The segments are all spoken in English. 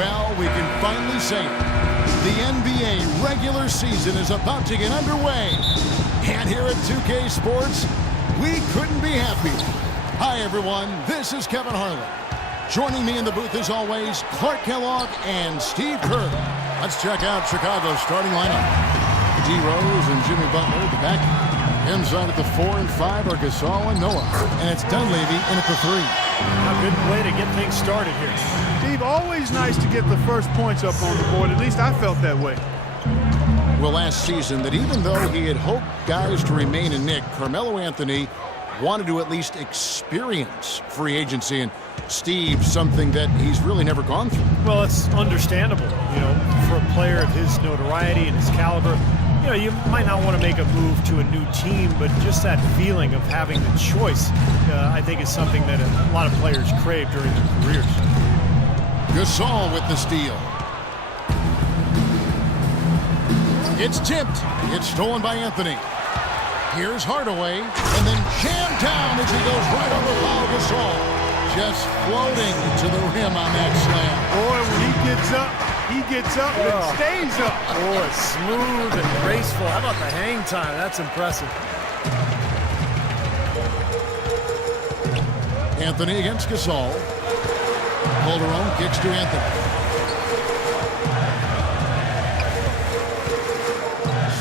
Well, we can finally say it. The NBA regular season is about to get underway. And here at 2K Sports, we couldn't be happier. Hi, everyone. This is Kevin Harlan. Joining me in the booth, as always, Clark Kellogg and Steve Kerr. Let's check out Chicago's starting lineup. D. Rose and Jimmy Butler at the back. Inside at the 4 and 5 are Gasol and Noah. And it's Dunleavy in at the 3. A good way to get things started here. Steve, always nice to get the first points up on the board. At least I felt that way. Well, last season, that even though he had hoped guys to remain in Nick, Carmelo Anthony wanted to at least experience free agency. And Steve, something that he's really never gone through. Well, it's understandable, for a player of his notoriety and his caliber. You might not want to make a move to a new team, but just that feeling of having the choice, I think, is something that a lot of players crave during their careers. Gasol with the steal. It's tipped. It's stolen by Anthony. Here's Hardaway, and then jammed down as he goes right over Pau Gasol. Just floating to the rim on that slam. Boy, when he gets up and stays up. Boy, smooth and graceful. How about the hang time? That's impressive. Anthony against Gasol. Calderon kicks to Anthony.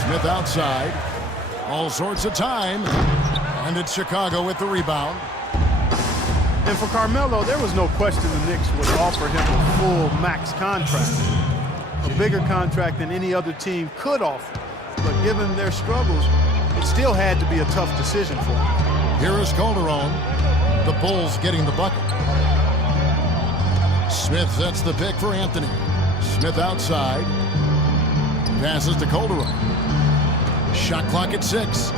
Smith outside. All sorts of time. And it's Chicago with the rebound. And for Carmelo, there was no question the Knicks would offer him a full max contract. A bigger contract than any other team could offer. But given their struggles, it still had to be a tough decision for him. Here is Calderon. The Bulls getting the bucket. Smith sets the pick for Anthony. Smith outside. Passes to Calderon. Shot clock at 6.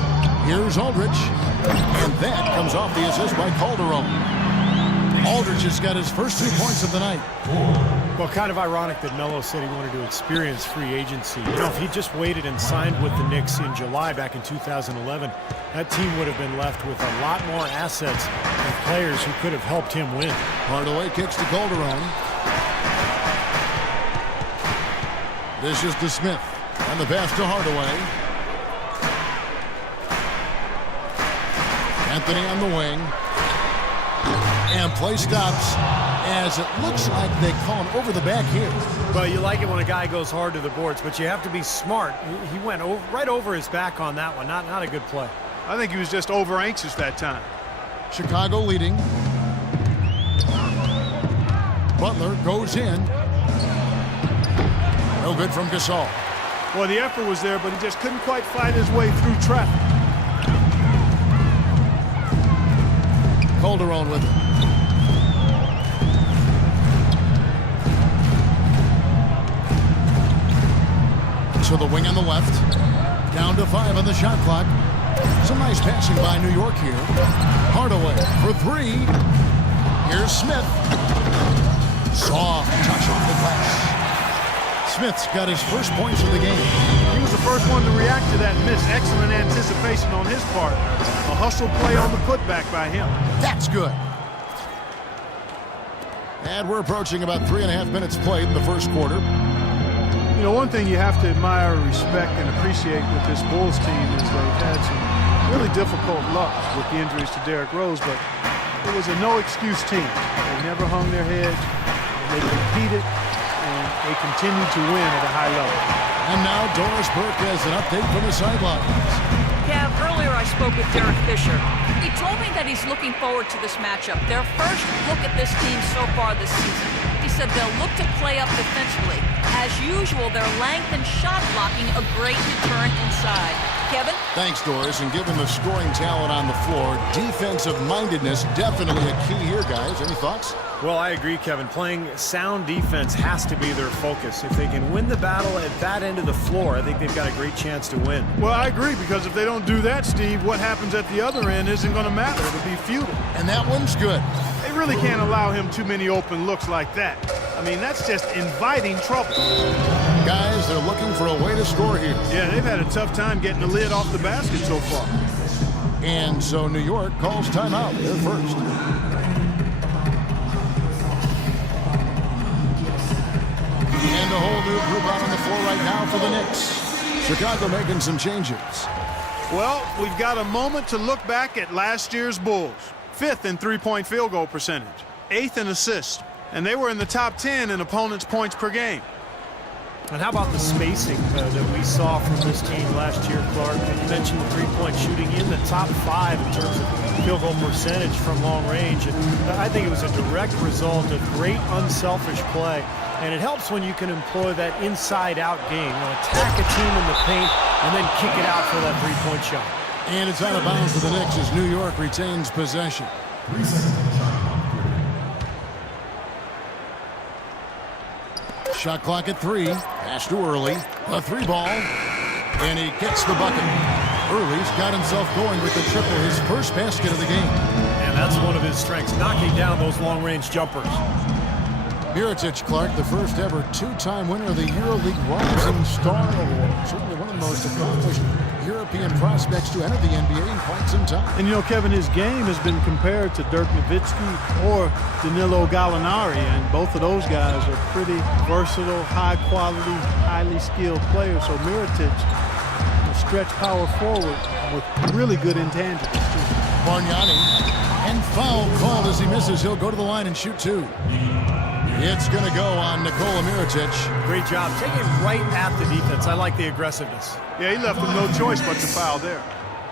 Here's Aldridge. And that comes off the assist by Calderon. Aldridge has got his first 2 points of the night. Well, kind of ironic that Melo said he wanted to experience free agency. If he just waited and signed with the Knicks in July back in 2011, that team would have been left with a lot more assets and players who could have helped him win. Hardaway kicks to Calderon. This is to Smith. And the pass to Hardaway. Anthony on the wing. And play stops as it looks like they call him over the back here. Well, you like it when a guy goes hard to the boards, but you have to be smart. He went right over his back on that one. Not a good play. I think he was just over anxious that time. Chicago leading. Butler goes in. No good from Gasol. Well, the effort was there, but he just couldn't quite fight his way through traffic. Calderon with it. To the wing on the left. Down to 5 on the shot clock. Some nice passing by New York here. Hardaway for 3. Here's Smith. Soft touch off the glass. Smith's got his first points of the game. He was the first one to react to that miss. Excellent anticipation on his part. A hustle play on the putback by him. That's good. And we're approaching about 3.5 minutes played in the first quarter. One thing you have to admire, respect, and appreciate with this Bulls team is they've had some really difficult luck with the injuries to Derrick Rose, but it was a no-excuse team. They never hung their head. They competed, and they continued to win at a high level. And now Doris Burke has an update from the sidelines. Kev, earlier I spoke with Derek Fisher. He told me that he's looking forward to this matchup. Their first look at this team so far this season. He said they'll look to play up defensively. As usual, their length and shot blocking a great deterrent inside. Kevin? Thanks, Doris. And given the scoring talent on the floor, defensive mindedness definitely a key here, guys. Any thoughts? Well, I agree, Kevin. Playing sound defense has to be their focus. If they can win the battle at that end of the floor, I think they've got a great chance to win. Well, I agree, because if they don't do that, Steve, what happens at the other end isn't going to matter. It'll be futile. And that one's good. They really can't allow him too many open looks like that. I mean, that's just inviting trouble. Guys, they're looking for a way to score here. Yeah, they've had a tough time getting the lid off the basket so far. And so New York calls timeout. They're first. new group out on the floor right now for the Knicks. Chicago making some changes. Well, we've got a moment to look back at last year's Bulls. 5th in three-point field goal percentage, 8th in assists, and they were in the top 10 in opponents' points per game. And how about the spacing that we saw from this team last year, Clark? You mentioned the three-point shooting in the top 5 in terms of field goal percentage from long range. And I think it was a direct result of great unselfish play. And it helps when you can employ that inside-out game. Attack a team in the paint and then kick it out for that three-point shot. And it's out of bounds for the Knicks as New York retains possession. 3 seconds on the shot clock. Shot clock at 3. Pass to Early. A 3-ball. And he gets the bucket. Early's got himself going with the triple, his first basket of the game. And that's one of his strengths, knocking down those long-range jumpers. Mirotic, Clark, the first ever 2-time winner of the EuroLeague Rising Star Award. Certainly one of the most accomplished European prospects to enter the NBA in quite some time. And you know, Kevin, his game has been compared to Dirk Nowitzki or Danilo Gallinari, and both of those guys are pretty versatile, high-quality, highly skilled players. So Mirotic will stretch power forward with really good intangibles, too. Bargnani, and foul called as he misses. He'll go to the line and shoot 2. It's going to go on Nikola Mirotic. Great job. Take it right at the defense. I like the aggressiveness. Yeah, he left him no choice but to foul there.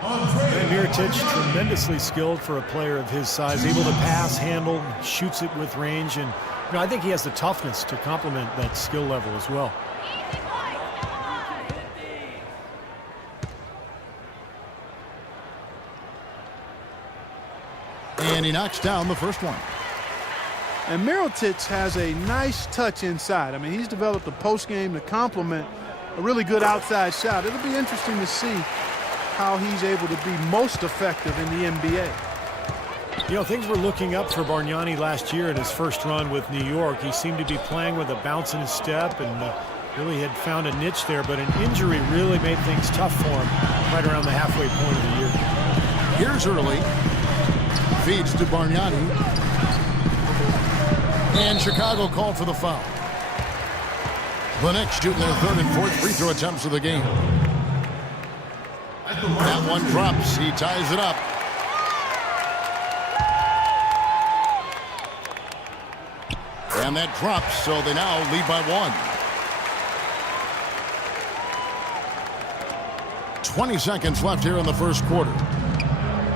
And Mirotic, tremendously skilled for a player of his size, able to pass, handle, shoots it with range, and I think he has the toughness to complement that skill level as well. And he knocks down the first one. And Mirotic has a nice touch inside. I mean, he's developed a post game to complement a really good outside shot. It'll be interesting to see how he's able to be most effective in the NBA. You know, things were looking up for Bargnani last year in his first run with New York. He seemed to be playing with a bounce in his step and really had found a niche there, but an injury really made things tough for him right around the halfway point of the year. Here's Early. Feeds to Bargnani. And Chicago called for the foul. The Knicks shooting their 3rd and 4th free throw attempts of the game. That one drops. He ties it up. And that drops, so they now lead by 1. 20 seconds left here in the first quarter.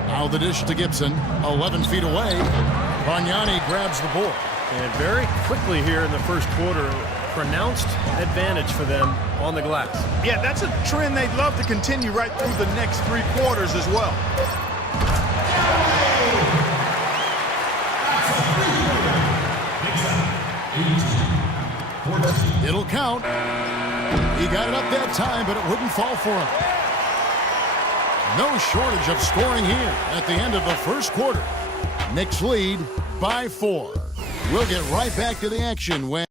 Now the dish to Gibson, 11 feet away. Bargnani grabs the board. And very quickly here in the first quarter, pronounced advantage for them on the glass. Yeah, that's a trend they'd love to continue right through the next 3 quarters as well. It'll count. He got it up that time, but it wouldn't fall for him. No shortage of scoring here at the end of the first quarter. Knicks lead by 4. We'll get right back to the action when